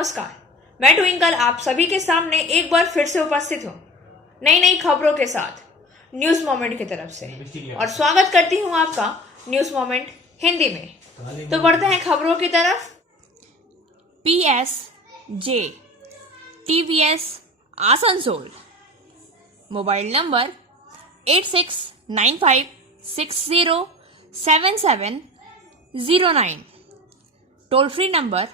नमस्कार, मैं ट्विंकल आप सभी के सामने एक बार फिर से उपस्थित हूँ नई नई खबरों के साथ न्यूज मोमेंट की तरफ से और स्वागत करती हूँ आपका न्यूज मोमेंट हिंदी में। तो बढ़ते हैं खबरों की तरफ। PSJ TVS Asansol mobile number 8695607709, toll free number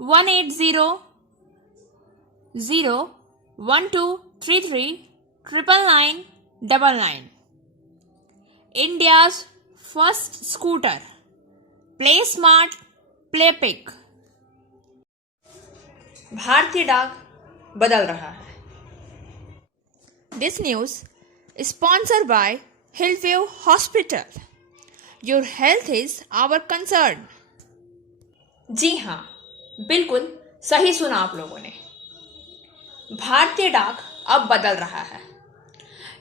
1800123399999। India's first scooter play smart play pick. भारतीय डाक बदल रहा है। This news is sponsored by Hillview Hospital. Your health is our concern. जी हाँ, बिल्कुल सही सुना आप लोगों ने। भारतीय डाक अब बदल रहा है।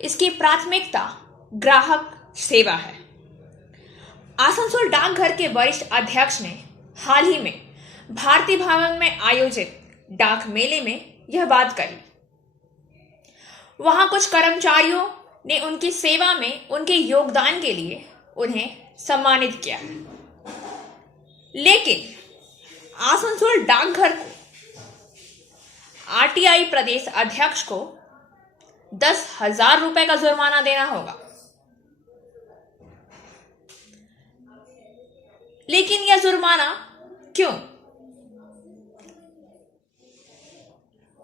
इसकी प्राथमिकता ग्राहक सेवा है। आसनसोल डाकघर के वरिष्ठ अध्यक्ष ने हाल ही में भारतीय भवन में आयोजित डाक मेले में यह बात कही। वहां कुछ कर्मचारियों ने उनकी सेवा में उनके योगदान के लिए उन्हें सम्मानित किया, लेकिन आसनसोल डाकघर को आरटीआई प्रदेश अध्यक्ष को 10,000 रुपए का जुर्माना देना होगा। लेकिन यह जुर्माना क्यों?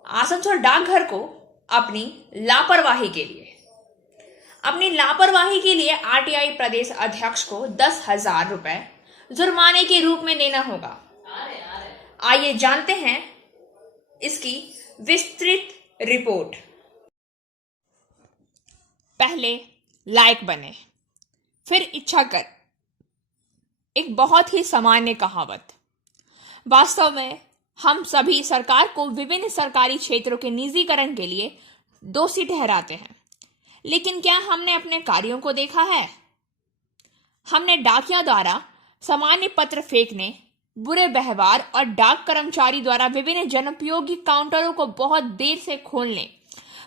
आसनसोल डाकघर को अपनी लापरवाही के लिए आरटीआई प्रदेश अध्यक्ष को 10,000 रुपए जुर्माने के रूप में देना होगा। आइए जानते हैं इसकी विस्तृत रिपोर्ट। पहले लायक बने फिर इच्छा कर, एक बहुत ही सामान्य कहावत। वास्तव में हम सभी सरकार को विभिन्न सरकारी क्षेत्रों के निजीकरण के लिए दोषी ठहराते हैं, लेकिन क्या हमने अपने कार्यों को देखा है? हमने डाकिया द्वारा सामान्य पत्र फेंकने, बुरे व्यवहार और डाक कर्मचारी द्वारा विभिन्न जनोपयोगी काउंटरों को बहुत देर से खोलने,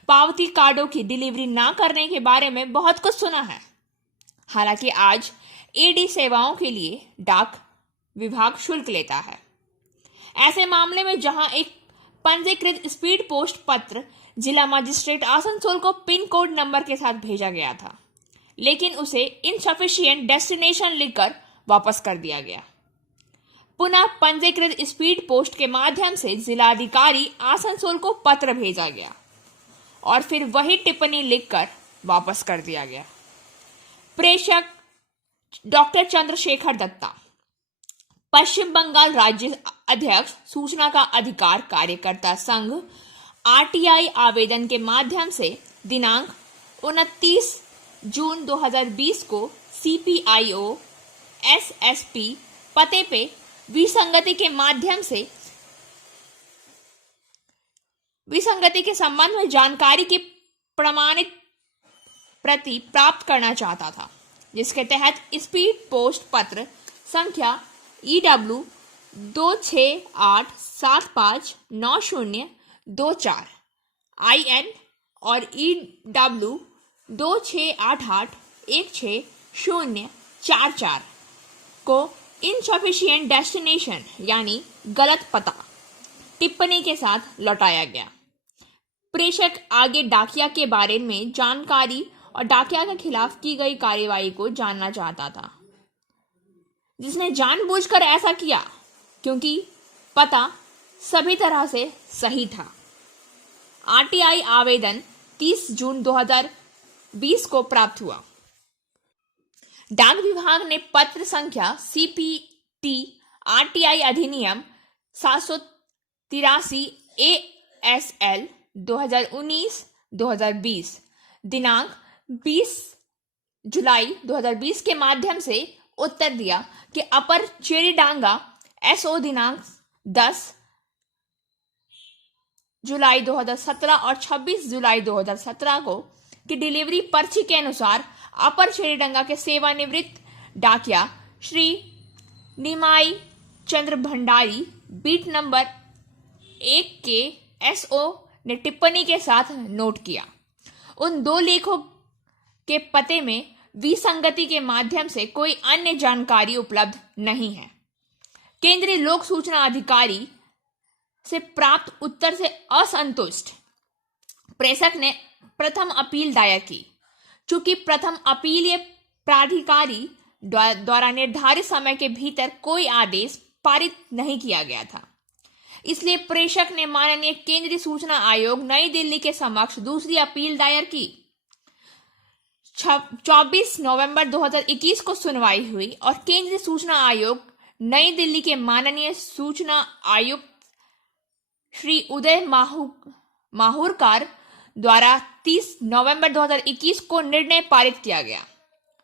पावती कार्डों की डिलीवरी ना करने के बारे में बहुत कुछ सुना है। हालांकि आज एडी सेवाओं के लिए डाक विभाग शुल्क लेता है। ऐसे मामले में जहां एक पंजीकृत स्पीड पोस्ट पत्र जिला मजिस्ट्रेट आसनसोल को पिन कोड नंबर के साथ भेजा गया था, लेकिन उसे इनसफिशिएंट डेस्टिनेशन लिखकर वापस कर दिया गया। पुनः पंजीकृत स्पीड पोस्ट के माध्यम से जिलाधिकारी आसनसोल को पत्र भेजा गया और फिर वही टिप्पणी लिखकर वापस कर दिया गया। प्रेषक डॉक्टर चंद्रशेखर दत्ता, पश्चिम बंगाल राज्य अध्यक्ष सूचना का अधिकार कार्यकर्ता संघ, आरटीआई आवेदन के माध्यम से दिनांक 29 जून 2020 को सीपीआईओ एसएसपी पते पे विसंगति के संबंध में जानकारी की प्रमाणित प्रति प्राप्त करना चाहता था, जिसके तहत स्पीड पोस्ट पत्र संख्या EW 268759024 IN और EW 2688160044 को इनसफिशिएंट डेस्टिनेशन यानी गलत पता टिप्पणी के साथ लौटाया गया। प्रेषक आगे डाकिया के बारे में जानकारी और डाकिया के खिलाफ की गई कार्यवाही को जानना चाहता था, जिसने जानबूझकर ऐसा किया क्योंकि पता सभी तरह से सही था। आरटीआई आवेदन 30 जून 2020 को प्राप्त हुआ। डाक विभाग ने पत्र संख्या CPT आरटीआई अधिनियम 783 ASL 2019-2020 दिनांक 20 जुलाई 2020 के माध्यम से उत्तर दिया कि अपर चेरीडांगा SO दिनांक 10 जुलाई 2017 और 26 जुलाई 2017 को की डिलीवरी पर्ची के अनुसार अपर चेरीडांगा के सेवानिवृत्त डाकिया श्री निमाई चंद्र भंडारी बीट नंबर 1 के एसओ ने टिप्पणी के साथ नोट किया। उन 2 लेखों के पते में विसंगति के माध्यम से कोई अन्य जानकारी उपलब्ध नहीं है। केंद्रीय लोक सूचना अधिकारी से प्राप्त उत्तर से असंतुष्ट प्रेषक ने प्रथम अपील दायर की। चूंकि प्रथम अपीलीय प्राधिकारी द्वारा निर्धारित समय के भीतर कोई आदेश पारित नहीं किया गया था, इसलिए प्रेषक ने माननीय केंद्रीय सूचना आयोग नई दिल्ली के समक्ष दूसरी अपील दायर की। 24 नवंबर 2021 को सुनवाई हुई और केंद्रीय सूचना आयोग नई दिल्ली के माननीय सूचना आयुक्त श्री उदय माहुरकर द्वारा 30 नवंबर 2021 को निर्णय पारित किया गया।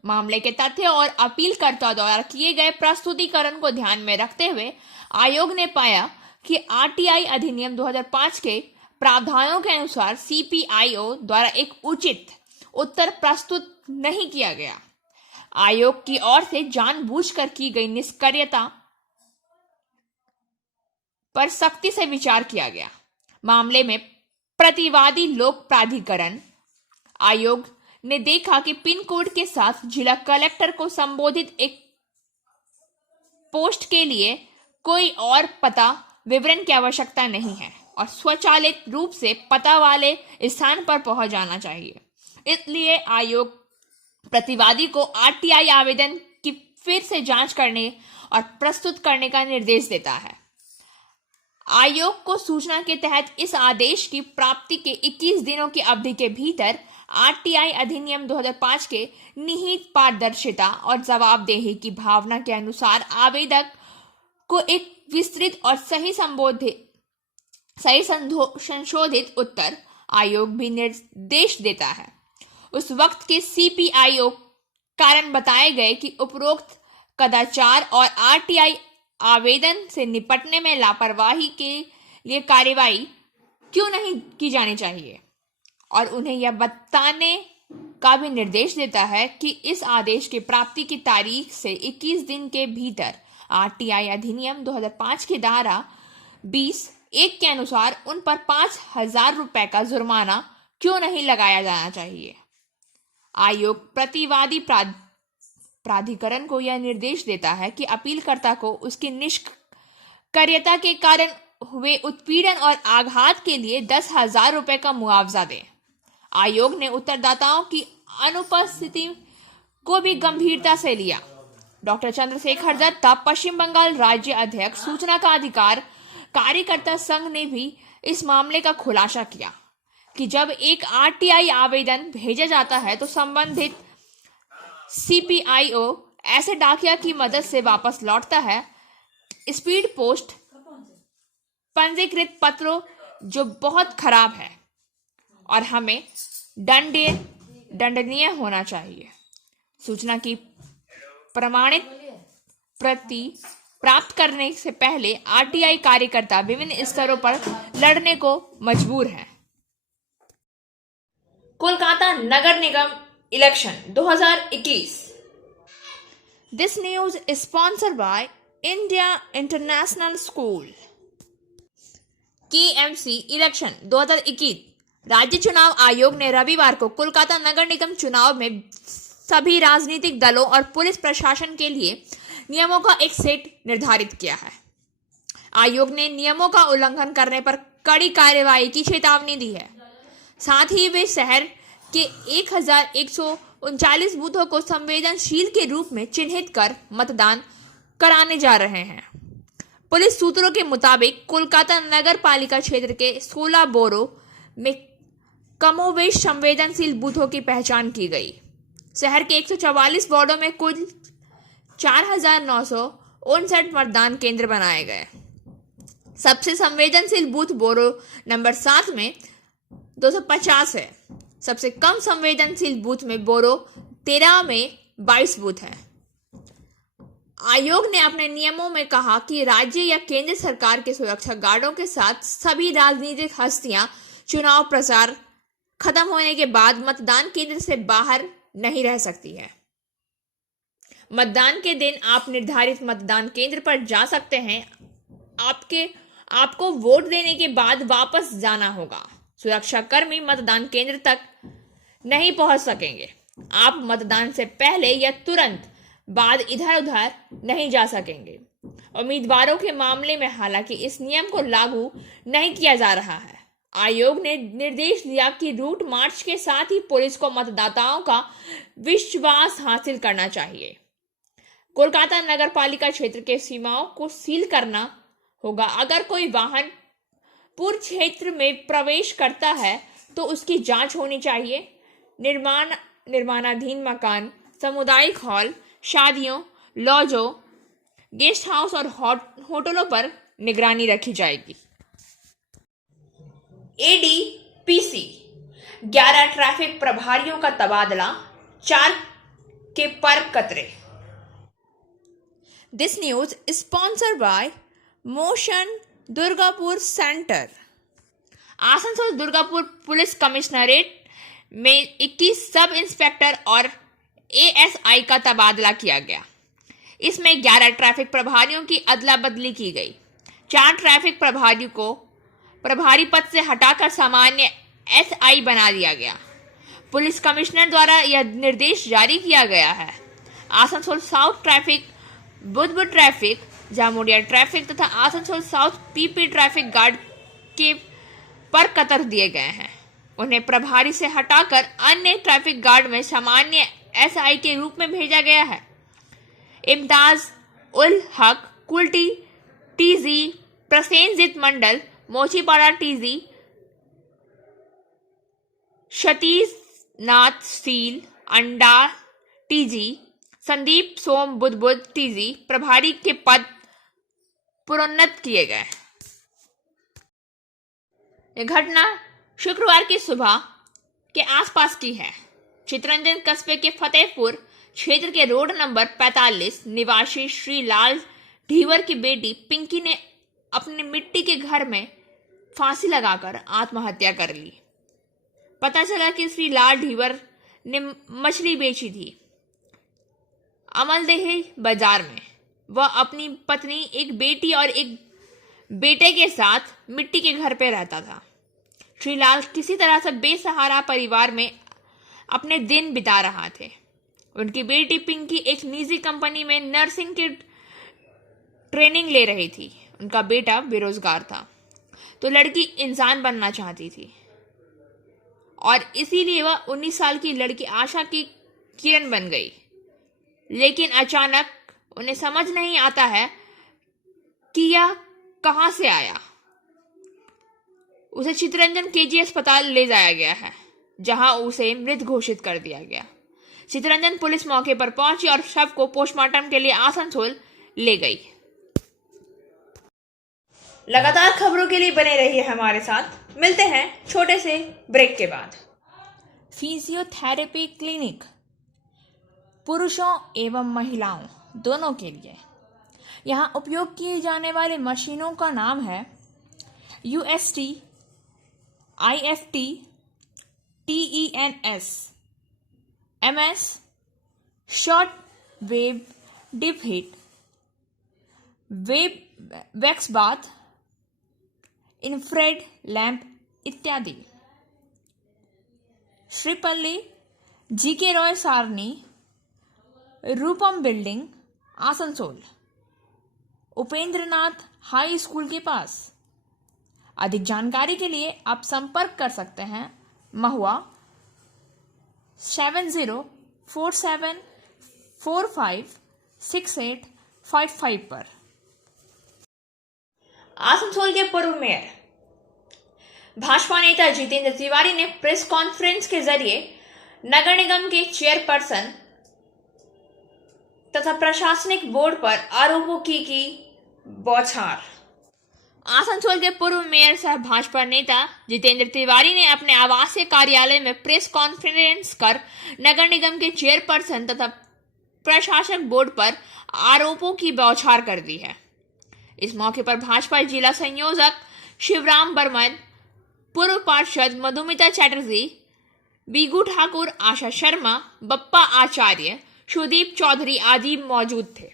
मामले के तथ्य और अपीलकर्ता द्वारा किए गए प्रस्तुतिकरण को ध्यान में रखते हुए आयोग ने पाया कि आरटीआई अधिनियम 2005 के प्रावधानों के अनुसार सीपीआईओ द्वारा एक उचित उत्तर प्रस्तुत नहीं किया गया। आयोग की ओर से जानबूझकर की गई निष्क्रियता पर सख्ती से विचार किया गया। मामले में प्रतिवादी लोक प्राधिकरण आयोग ने देखा कि पिन कोड के साथ जिला कलेक्टर को संबोधित एक पोस्ट के लिए कोई और पता विवरण की आवश्यकता नहीं है और स्वचालित रूप से पता वाले स्थान पर पहुंच जाना चाहिए। इसलिए आयोग प्रतिवादी को आरटीआई आवेदन की फिर से जांच करने और प्रस्तुत करने का निर्देश देता है। आयोग को सूचना के तहत इस आदेश की प्राप्ति के 21 दिनों की अवधि के भीतर आरटीआई अधिनियम 2005 के निहित पारदर्शिता और जवाबदेही की भावना के अनुसार आवेदक को एक विस्तृत और सही संशोधित उत्तर आयोग भी निर्देश देता है। उस वक्त के सीपीआईओ कारण बताए गए कि उपरोक्त कदाचार और आरटीआई आवेदन से निपटने में लापरवाही के लिए कार्रवाई क्यों नहीं की जानी चाहिए और उन्हें यह बताने का भी निर्देश देता है कि इस आदेश की प्राप्ति की तारीख से 21 दिन के भीतर आरटीआई अधिनियम 2005 की धारा 20(1) के अनुसार उन पर 5,000 रुपए का जुर्माना क्यों नहीं लगाया जाना चाहिए। आयोग प्रतिवादी प्राधिकरण को यह निर्देश देता है कि अपीलकर्ता को उसकी निष्क्रियता के कारण हुए उत्पीड़न और आघात के लिए 10,000 रुपए का मुआवजा दें। आयोग ने उत्तरदाताओं की अनुपस्थिति को भी गंभीरता से लिया। डॉक्टर चंद्रशेखर दत्ता पश्चिम बंगाल राज्य अध्यक्ष सूचना का अधिकार कार्यकर्ता संघ ने भी इस मामले का खुलासा किया कि जब एक आरटीआई आवेदन भेजा जाता है तो संबंधित सीपीआईओ ऐसे डाकिया की मदद से वापस लौटता है। स्पीड पोस्ट पंजीकृत पत्रों जो बहुत खराब है और हमें दंडनीय होना चाहिए। सूचना की प्रमाणित प्रति प्राप्त करने से पहले आरटीआई कार्यकर्ता विभिन्न स्तरों पर लड़ने को मजबूर हैं। कोलकाता नगर निगम election 2021। This news is sponsored by India International School. KMC election 2021। राज्य चुनाव आयोग ने रविवार को कोलकाता नगर निगम चुनाव में सभी राजनीतिक दलों और पुलिस प्रशासन के लिए नियमों का एक सेट निर्धारित किया है। आयोग ने नियमों का उल्लंघन करने पर कड़ी कार्रवाई की चेतावनी दी है। साथ ही वे शहर के 1139 बूथों को संवेदनशील के रूप में चिन्हित कर मतदान कराने जा रहे हैं। पुलिस सूत्रों के मुताबिक कोलकाता नगर पालिका क्षेत्र के 16 बोरो में कमोवेश संवेदनशील बूथों की पहचान की गई। शहर के 144 वार्डों में कुल 4,959 मतदान केंद्र बनाए गए। सबसे संवेदनशील बूथ बोरो नंबर 7 में 250 है। सबसे कम संवेदनशील बूथ में बोरो 13 में 22 बूथ है। आयोग ने अपने नियमों में कहा कि राज्य या केंद्र सरकार के सुरक्षा गार्डों के साथ सभी राजनीतिक हस्तियां चुनाव प्रचार खत्म होने के बाद मतदान केंद्र से बाहर नहीं रह सकती है। मतदान के दिन आप निर्धारित मतदान केंद्र पर जा सकते हैं। आपको वोट देने के बाद वापस जाना होगा। सुरक्षाकर्मी मतदान केंद्र तक नहीं पहुंच सकेंगे। आप मतदान से पहले या तुरंत बाद इधर उधर नहीं जा सकेंगे। उम्मीदवारों के मामले में हालांकि इस नियम को लागू नहीं किया जा रहा है। आयोग ने निर्देश दिया कि रूट मार्च के साथ ही पुलिस को मतदाताओं का विश्वास हासिल करना चाहिए। कोलकाता नगर पालिका क्षेत्र के सीमाओं को सील करना होगा। अगर कोई वाहन पूर्व क्षेत्र में प्रवेश करता है तो उसकी जांच होनी चाहिए। निर्माणाधीन मकान, सामुदायिक हॉल, शादियों, लॉजों, गेस्ट हाउस और होटलों पर निगरानी रखी जाएगी। एडीपीसी 11 ट्रैफिक प्रभारियों का तबादला, 4 के पर कतरे। This news is sponsored by motion Durgapur centre. Asansol Durgapur police commissionerate में 21 सब इंस्पेक्टर और एएसआई का तबादला किया गया। इसमें 11 ट्रैफिक प्रभारियों की अदला बदली की गई। 4 ट्रैफिक प्रभारियों को प्रभारी पद से हटाकर सामान्य एसआई बना दिया गया। पुलिस कमिश्नर द्वारा यह निर्देश जारी किया गया है। Asansol south traffic, Budbud traffic, Jamuria traffic तथा Asansol south PP traffic guard के पर कतर दिए गए हैं। उन्हें प्रभारी से हटाकर अन्य ट्रैफिक गार्ड में सामान्य एसआई के रूप में भेजा गया है। इम्ताज उल हक कुल्टी टीजी, प्रसेनजीत मंडल मोचीपाड़ा टीजी, सतीश नाथ सील अंडा टीजी, संदीप सोम बुधबुद टीजी प्रभारी के पद प्रोन्नत किए गए। यह घटना शुक्रवार की सुबह के आसपास की है। चितरंजन कस्बे के फतेहपुर क्षेत्र के रोड नंबर 45 निवासी श्री लाल ढीवर की बेटी पिंकी ने अपने मिट्टी के घर में फांसी लगाकर आत्महत्या कर ली। पता चला कि श्री लाल ढीवर ने मछली बेची थी अमलदेही बाजार में। वह अपनी पत्नी, एक बेटी और एक बेटे के साथ मिट्टी के घर पे रहता था। श्री लाल किसी तरह से बेसहारा परिवार में अपने दिन बिता रहा थे। उनकी बेटी पिंकी एक निजी कंपनी में नर्सिंग की ट्रेनिंग ले रही थी। उनका बेटा बेरोजगार था तो लड़की इंसान बनना चाहती थी और इसीलिए वह 19 साल की लड़की आशा की किरण बन गई। लेकिन अचानक उन्हें समझ नहीं आता है कि यह कहां से आया। उसे चितरंजन केजी अस्पताल ले जाया गया है, जहां उसे मृत घोषित कर दिया गया। चितरंजन पुलिस मौके पर पहुंची और शव को पोस्टमार्टम के लिए आसनसोल ले गई। लगातार खबरों के लिए बने रहिए हमारे साथ। मिलते हैं छोटे से ब्रेक के बाद। फिजियोथेरेपी क्लिनिक पुरुषों एवं महिलाओं दोनों के लिए। यहाँ उपयोग की जाने वाली मशीनों का नाम है UST, IFT, TENS, MS, short wave deep heat, wax bath, infrared lamp इत्यादि। Sripally, GK Roy Sarani, Rupam building, Asansol, Upendranath high school के पास। अधिक जानकारी के लिए आप संपर्क कर सकते हैं महुआ 7047456855 पर। आसनसोल के पूर्व मेयर भाजपा नेता जितेंद्र तिवारी ने प्रेस कॉन्फ्रेंस के जरिए नगर निगम के चेयरपर्सन तथा प्रशासनिक बोर्ड पर आरोपों की बौछार। आसनसोल के पूर्व मेयर सह भाजपा नेता जितेंद्र तिवारी ने अपने आवासीय कार्यालय में प्रेस कॉन्फ्रेंस कर नगर निगम के चेयरपर्सन तथा प्रशासक बोर्ड पर आरोपों की बौछार कर दी है। इस मौके पर भाजपा जिला संयोजक शिवराम बर्मन, पूर्व पार्षद मधुमिता चैटर्जी, बीगू ठाकुर, आशा शर्मा, बप्पा आचार्य, सुदीप चौधरी आदि मौजूद थे।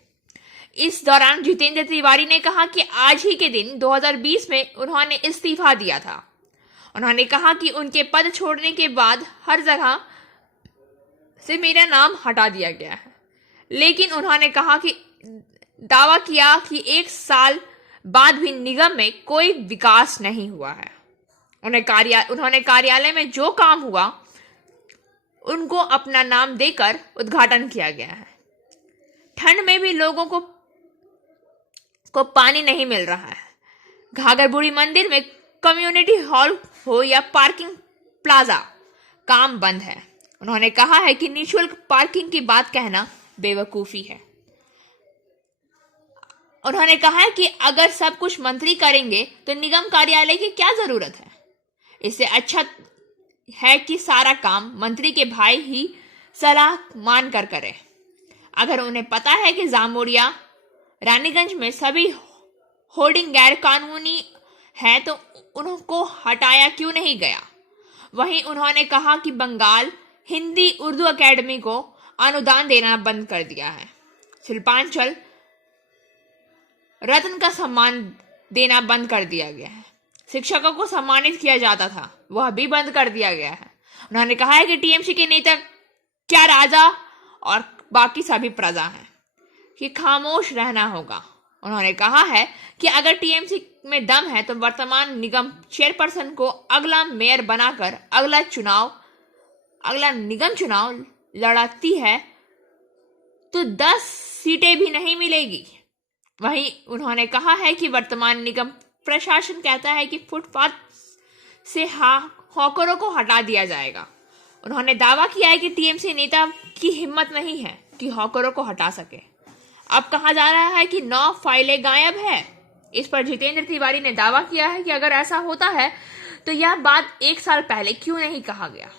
इस दौरान जितेंद्र तिवारी ने कहा कि आज ही के दिन 2020 में उन्होंने इस्तीफा दिया था। उन्होंने कहा कि उनके पद छोड़ने के बाद हर जगह से मेरा नाम हटा दिया गया है, लेकिन उन्होंने कहा कि दावा किया कि 1 साल बाद भी निगम में कोई विकास नहीं हुआ है। उन्होंने कार्यालय में जो काम हुआ उनको अपना नाम देकर उद्घाटन किया गया है। ठंड में भी लोगों को पानी नहीं मिल रहा है। घाघरबुड़ी मंदिर में कम्युनिटी हॉल हो या पार्किंग प्लाजा, काम बंद है। उन्होंने कहा है कि निःशुल्क पार्किंग की बात कहना बेवकूफी है। उन्होंने कहा है कि अगर सब कुछ मंत्री करेंगे तो निगम कार्यालय की क्या जरूरत है। इससे अच्छा है कि सारा काम मंत्री के भाई ही सलाह मान कर करें। अगर उन्हें पता है कि जामुड़िया रानीगंज में सभी होर्डिंग गैर कानूनी है तो उनको हटाया क्यों नहीं गया। वहीं उन्होंने कहा कि बंगाल हिंदी उर्दू एकेडमी को अनुदान देना बंद कर दिया है। शिल्पांचल रत्न का सम्मान देना बंद कर दिया गया है। शिक्षकों को सम्मानित किया जाता था, वह भी बंद कर दिया गया है। उन्होंने कहा है कि टीएमसी के नेता क्या राजा और बाकी सभी प्रजा हैं, कि खामोश रहना होगा। उन्होंने कहा है कि अगर टीएमसी में दम है तो वर्तमान निगम चेयरपर्सन को अगला मेयर बनाकर अगला निगम चुनाव लड़ती है तो 10 सीटें भी नहीं मिलेगी। वहीं उन्होंने कहा है कि वर्तमान निगम प्रशासन कहता है कि फुटपाथ से हॉकरों को हटा दिया जाएगा। उन्होंने दावा किया है कि टीएमसी नेता की हिम्मत नहीं है कि हॉकरों को हटा सके। अब कहा जा रहा है कि 9 फाइलें गायब है। इस पर जितेंद्र तिवारी ने दावा किया है कि अगर ऐसा होता है तो यह बात 1 साल पहले क्यों नहीं कहा गया,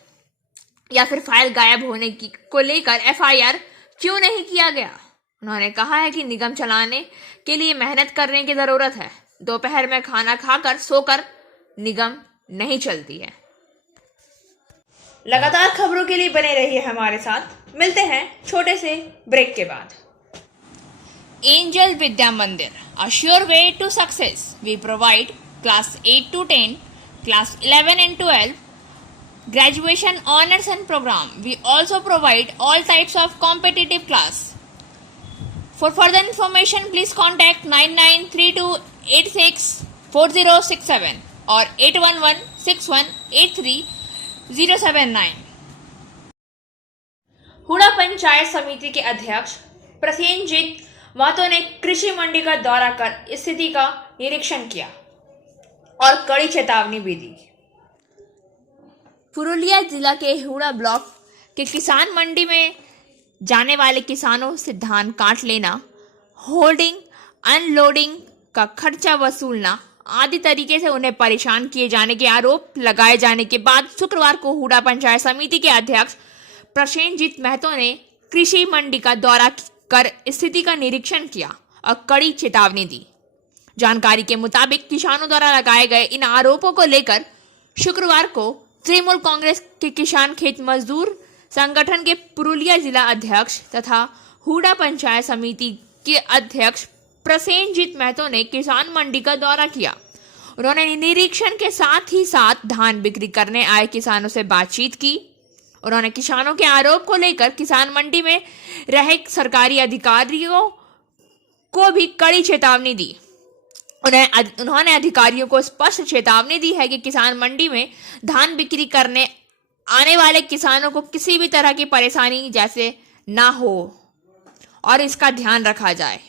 या फिर फाइल गायब होने को लेकर एफआईआर क्यों नहीं किया गया। उन्होंने कहा है कि निगम चलाने के लिए मेहनत करने की जरूरत है। दोपहर में खाना खाकर सोकर निगम नहीं चलती है। लगातार खबरों के लिए बने रहिए हमारे साथ। मिलते हैं छोटे से ब्रेक के बाद। एंजल विद्या मंदिर, a sure way to success. We provide class 8 to 10, class 11 and 12, graduation honors and program. We also provide all types of competitive class. For further information, please contact 9932864067 or 8116183079. Hooda panchayat समिति के अध्यक्ष प्रसेनजीत महतो ने कृषि मंडी का दौरा कर स्थिति का निरीक्षण किया और कड़ी चेतावनी भी दी। पुरुलिया जिला के हुड़ा ब्लॉक के किसान मंडी में जाने वाले किसानों से धान काट लेना, होल्डिंग अनलोडिंग का खर्चा वसूलना आदि तरीके से उन्हें परेशान किए जाने के आरोप लगाए जाने के बाद शुक्रवार को हुड़ा पंचायत समिति के अध्यक्ष प्रसेनजीत महतो ने कृषि मंडी का दौरा कर स्थिति का निरीक्षण किया और कड़ी चेतावनी दी। जानकारी के मुताबिक किसानों द्वारा लगाए गए इन आरोपों को लेकर शुक्रवार को तृणमूल कांग्रेस के किसान खेत मजदूर संगठन के पुरुलिया जिला अध्यक्ष तथा हुड़ा पंचायत समिति के अध्यक्ष प्रसेनजीत महतो ने किसान मंडी का दौरा किया। उन्होंने निरीक्षण के साथ ही साथ धान बिक्री करने आए किसानों से बातचीत की। उन्होंने किसानों के आरोप को लेकर किसान मंडी में रहे सरकारी अधिकारियों को भी कड़ी चेतावनी दी। उन्होंने अधिकारियों को स्पष्ट चेतावनी दी है कि किसान मंडी में धान बिक्री करने आने वाले किसानों को किसी भी तरह की परेशानी जैसे ना हो और इसका ध्यान रखा जाए।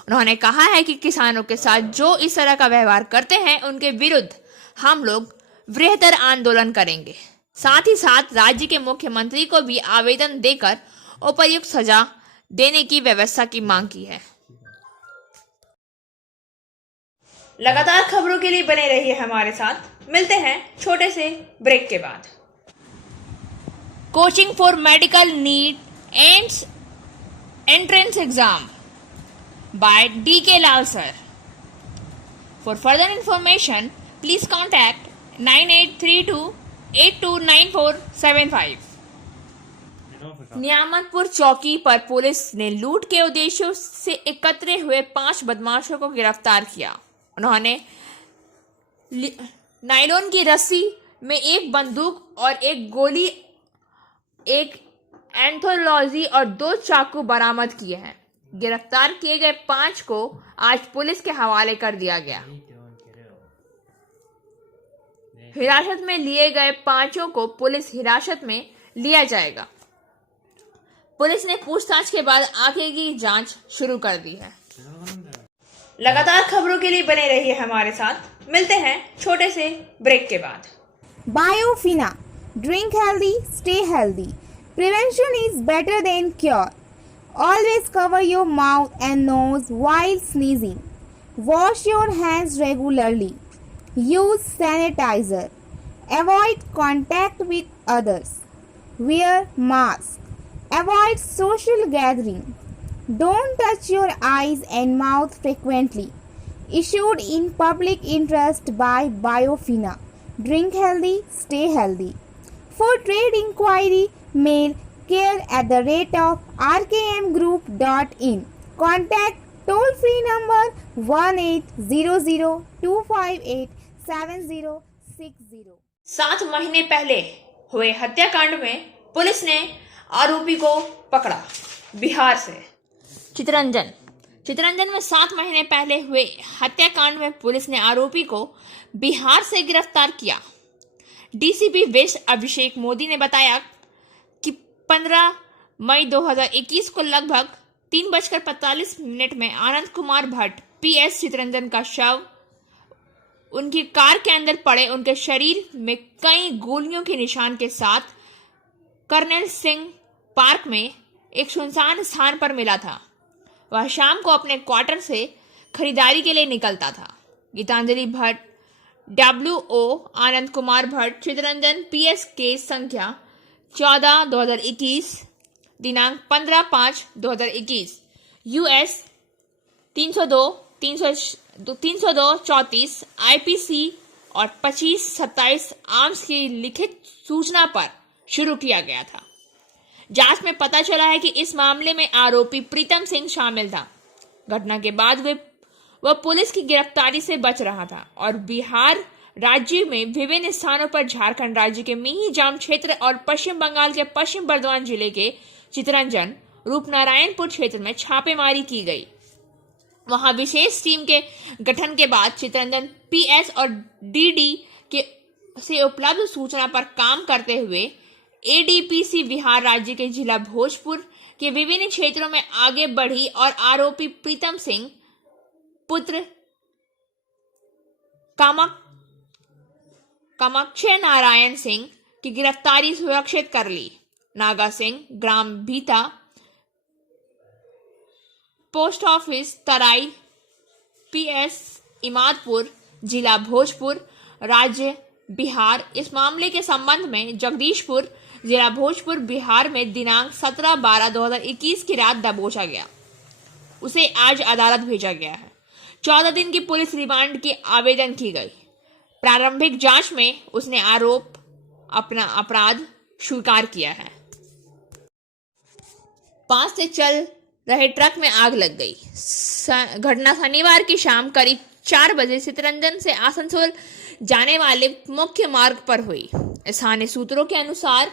उन्होंने कहा है कि किसानों के साथ जो इस तरह का व्यवहार करते हैं उनके विरुद्ध हम लोग बृहत्तर आंदोलन करेंगे। साथ ही साथ राज्य के मुख्यमंत्री को भी आवेदन देकर उपयुक्त सजा देने की व्यवस्था की मांग की है। लगातार खबरों के लिए बने रहिए हमारे साथ। मिलते हैं छोटे से ब्रेक के बाद। Coaching for medical NEET ends entrance exam by D.K. Lal sir. For further information, please contact 9832829475. Niyamatpur चौकी पर पुलिस ने लूट के उद्देश्यों से एकत्र हुए 5 बदमाशों को गिरफ्तार किया। उन्होंने नायलॉन की रस्सी में एक बंदूक और एक गोली, एक एंथोलॉजी और 2 चाकू बरामद किए हैं। गिरफ्तार किए गए 5 को आज पुलिस के हवाले कर दिया गया। हिरासत में लिए गए 5 को पुलिस हिरासत में लिया जाएगा। पुलिस ने पूछताछ के बाद आगे की जांच शुरू कर दी है। लगातार खबरों के लिए बने रहिए हमारे साथ। मिलते हैं छोटे से ब्रेक के बाद। Biofina. Drink healthy, stay healthy. Prevention is better than cure. Always cover your mouth and nose while sneezing. Wash your hands regularly. Use sanitizer. Avoid contact with others. Wear mask. Avoid social gathering. Don't touch your eyes and mouth frequently. Issued in public interest by Biofina. Drink healthy, stay healthy. For trade inquiry, mail care@rkmgroup.in. Contact toll-free number 1800-258-7060. 7 महीने पहले हुए हत्याकांड में police ने आरोपी को पकड़ा। बिहार से चितरंजन में 7 महीने पहले हुए हत्याकांड में पुलिस ने आरोपी को बिहार से गिरफ्तार किया। डीसीपी वेस्ट अभिषेक मोदी ने बताया कि 15 मई 2021 को लगभग 3:45 में आनंद कुमार भट्ट पीएस चितरंजन का शव उनकी कार के अंदर पड़े उनके शरीर में कई गोलियों के निशान के साथ कर्नल सिंह पार्क में एक सुनसान स्थान पर मिला था। वह शाम को अपने क्वार्टर से खरीदारी के लिए निकलता था। Geetanjali Bhatt WO Anand Kumar Bhatt Chitranjan PS case संख्या 14/2021 दिनांक 15/5/2021 US 302-34 IPC और 25-27 आर्म्स की लिखित सूचना पर शुरू किया गया था। जांच में पता चला है कि इस मामले में आरोपी प्रीतम सिंह शामिल था। घटना के बाद वह पुलिस की गिरफ्तारी से बच रहा था और बिहार राज्य में विभिन्न स्थानों पर झारखंड राज्य के मिहिजाम क्षेत्र और पश्चिम बंगाल के पश्चिम बर्धमान जिले के चितरंजन रूपनारायणपुर क्षेत्र में छापेमारी की गई। वहां विशेष टीम के गठन के बाद चितरंजन PS और DD के से उपलब्ध सूचना पर काम करते हुए ADPC बिहार राज्य के जिला भोजपुर के विभिन्न क्षेत्रों में आगे बढ़ी और आरोपी प्रीतम सिंह पुत्र कामाक्षय नारायण सिंह की गिरफ्तारी सुरक्षित कर ली। नागा सिंह ग्राम भीता पोस्ट ऑफिस तराई PS इमादपुर जिला भोजपुर राज्य बिहार इस मामले के संबंध में जगदीशपुर जिला भोजपुर बिहार में दिनांक 17/12/2021 की रात दबोचा गया। उसे आज अदालत भेजा गया है। 14 दिन की पुलिस रिमांड की आवेदन की गई। प्रारंभिक जांच में उसने अपना अपराध स्वीकार किया है। 5 से चल रहे ट्रक में आग लग गई। घटना शनिवार की शाम करीब 4 बजे चितरंजन से आसनसोल जाने वाले मुख्य मार्ग पर हुई। स्थानीय सूत्रों के अनुसार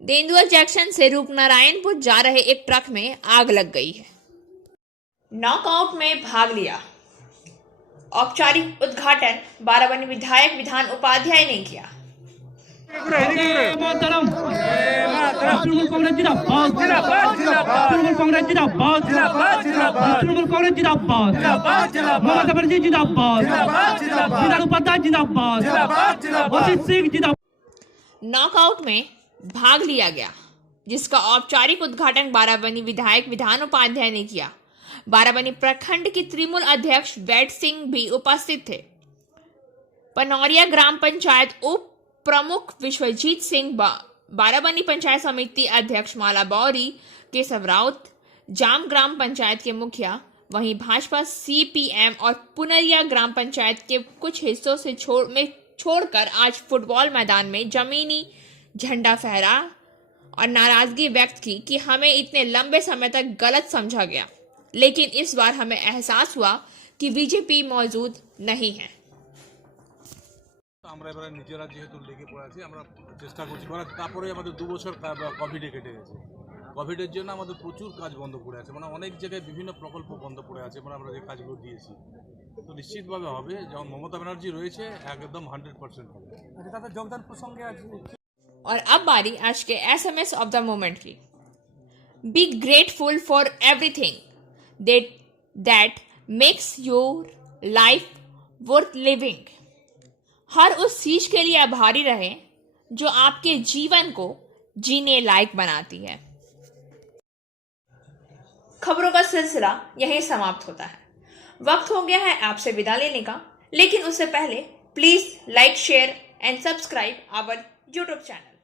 देंदुआ जंक्शन से रूपनारायणपुर जा रहे एक ट्रक में आग लग गई है। नॉकआउट में भाग लिया। औपचारिक उद्घाटन बाराबनी विधायक विधान उपाध्याय ने किया। नॉकआउट में भाग लिया गया, जिसका औपचारिक उद्घाटन बाराबनी विधायक विधान उपाध्याय ने किया। बाराबनी प्रखंड के तृणमूल अध्यक्ष वैद सिंह भी उपस्थित थे। पनौरिया ग्राम पंचायत उप प्रमुख विश्वजीत सिंह, बाराबनी पंचायत समिति अध्यक्ष माला बौरी, केशव राउत, जाम ग्राम पंचायत के मुखिया, वहीं भाजपा CPM और पुनरिया ग्राम पंचायत के कुछ हिस्सों से छोड़कर आज फुटबॉल मैदान में जमीनी झंडा फहरा और नाराजगी व्यक्त की कि हमें इतने लंबे समय तक गलत समझा गया, लेकिन इस बार हमें एहसास हुआ कि बीजेपी मौजूद नहीं है। আমরা এবারে নিজেরা যেহেতু লেগে পড়ে আছি, আমরা চেষ্টা করছি মানে তারপরে আমাদের 2 বছর কোভিডে কেটে গেছে। কোভিডের জন্য আমাদের প্রচুর কাজ বন্ধ পড়ে আছে, মানে অনেক জায়গায় বিভিন্ন প্রকল্প বন্ধ পড়ে আছে, মানে আমরা যে কাজগুলো দিয়েছি তো নিশ্চিতভাবে হবে। যেমন মমতা ব্যানার্জি রয়েছে একদম 100% হবে। তাদের যোগদান প্রসঙ্গে আজ और अब बारी आज के SMS ऑफ द मोमेंट की। Be grateful for everything that makes your life worth living. हर उस चीज के लिए आभारी रहें जो आपके जीवन को जीने लायक बनाती है। खबरों का सिलसिला यहीं समाप्त होता है। वक्त हो गया है आपसे विदा लेने का, लेकिन उससे पहले please like, share and subscribe our YouTube channel.